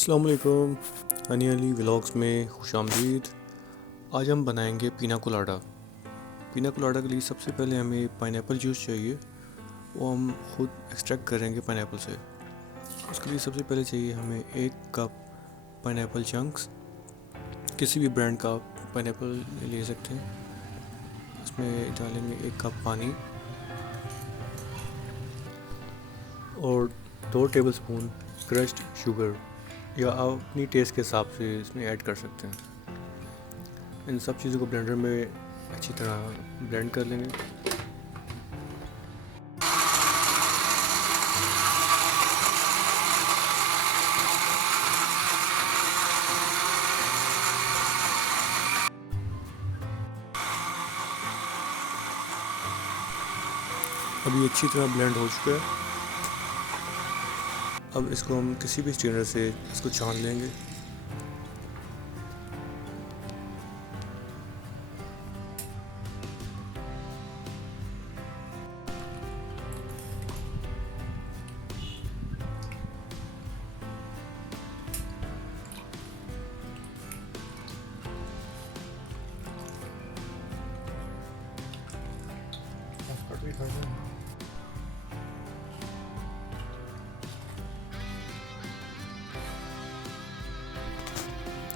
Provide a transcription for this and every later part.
अस्सलाम वालेकुम। हनीअली व्लॉग्स में खुशामदीद। आज हम बनाएंगे पीना कोलाडा। पीना कोलाडा के लिए सबसे पहले हमें पाइनएप्पल जूस चाहिए। वो हम खुद एक्सट्रैक्ट करेंगे पाइनएप्पल से। उसके लिए सबसे पहले चाहिए हमें 1 कप पाइनएप्पल चंक्स। किसी भी ब्रांड का पाइनएप्पल ले सकते हैं। उसमें डालेंगे 1 कप पानी और 2 टेबलस्पून क्रश्ड शुगर, या आप अपनी टेस्ट के हिसाब से इसमें ऐड कर सकते हैं। इन सब चीज़ों को ब्लेंडर में अच्छी तरह ब्लेंड कर लेंगे। अभी अच्छी तरह ब्लेंड हो चुका है। अब इसको हम किसी भी स्ट्रेनर से इसको छान लेंगे।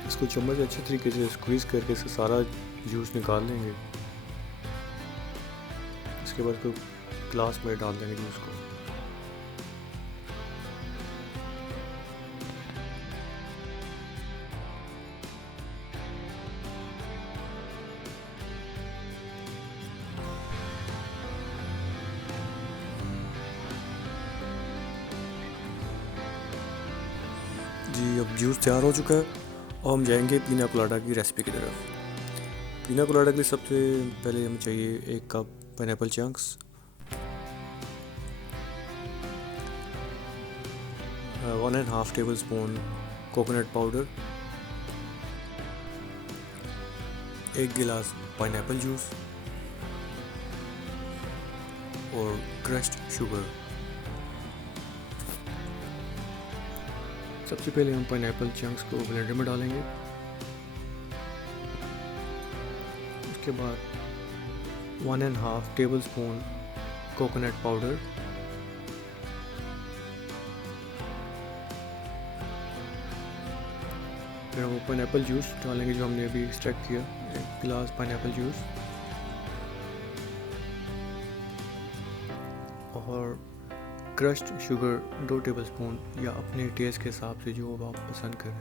इसको चम्मच अच्छे तरीके से स्क्वीज़ करके इसका सारा जूस निकाल लेंगे। इसके बाद को ग्लास में डाल देंगे जूस को। जी, अब जूस तैयार हो चुका है और हम जाएंगे पीना कोलाडा की रेसिपी की तरफ। पीना कोलाडा के लिए सबसे पहले हमें चाहिए 1 cup pineapple chunks, 1.5 tablespoon coconut powder, 1 गिलास पाइनएप्पल जूस और क्रश्ड शुगर। सबसे पहले हम पाइनएप्पल चंक्स को ब्लेंडर में डालेंगे। उसके बाद 1.5 टेबलस्पून कोकोनट पाउडर, फिर हम पाइनएप्पल जूस डालेंगे जो हमने अभी एक्सट्रैक्ट किया, 1 गिलास पाइनएप्पल जूस, और क्रश्ड शुगर 2 टेबलस्पून, या अपने टेस्ट के हिसाब से जो आप पसंद करें।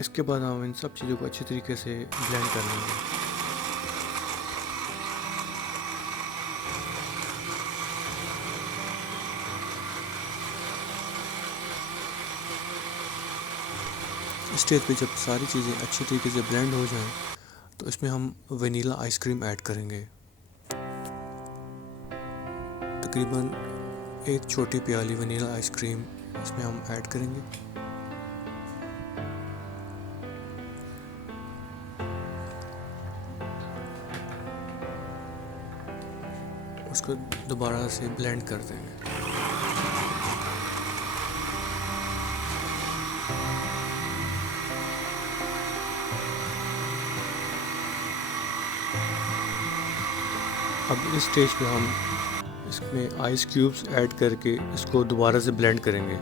इसके बाद हम इन सब चीज़ों को अच्छे तरीके से ब्लेंड कर लेंगे। स्टेज पे जब सारी चीज़ें अच्छे तरीके से ब्लेंड हो जाएं तो इसमें हम वनीला आइसक्रीम ऐड करेंगे। तकरीबन 1 छोटी प्याली वनीला आइसक्रीम इसमें हम ऐड करेंगे। उसको दोबारा से ब्लेंड कर देंगे। अब इस स्टेज पे हम इसमें आइस क्यूब्स ऐड करके इसको दोबारा से ब्लेंड करेंगे।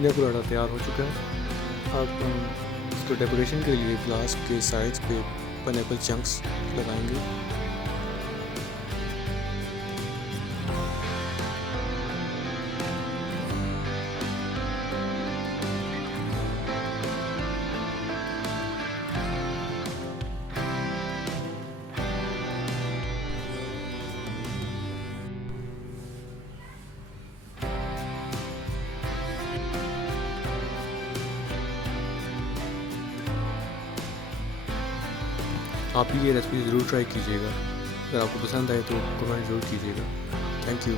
पीना कोलाडा तैयार हो चुका है। अब हम इसको डेकोरेशन के लिए ग्लास के साइड्स पे पाइनएप्पल चंक्स लगाएंगे। आप भी ये रेसिपी ज़रूर ट्राई कीजिएगा। अगर आपको पसंद आए तो कमेंट ज़रूर कीजिएगा। Thank you.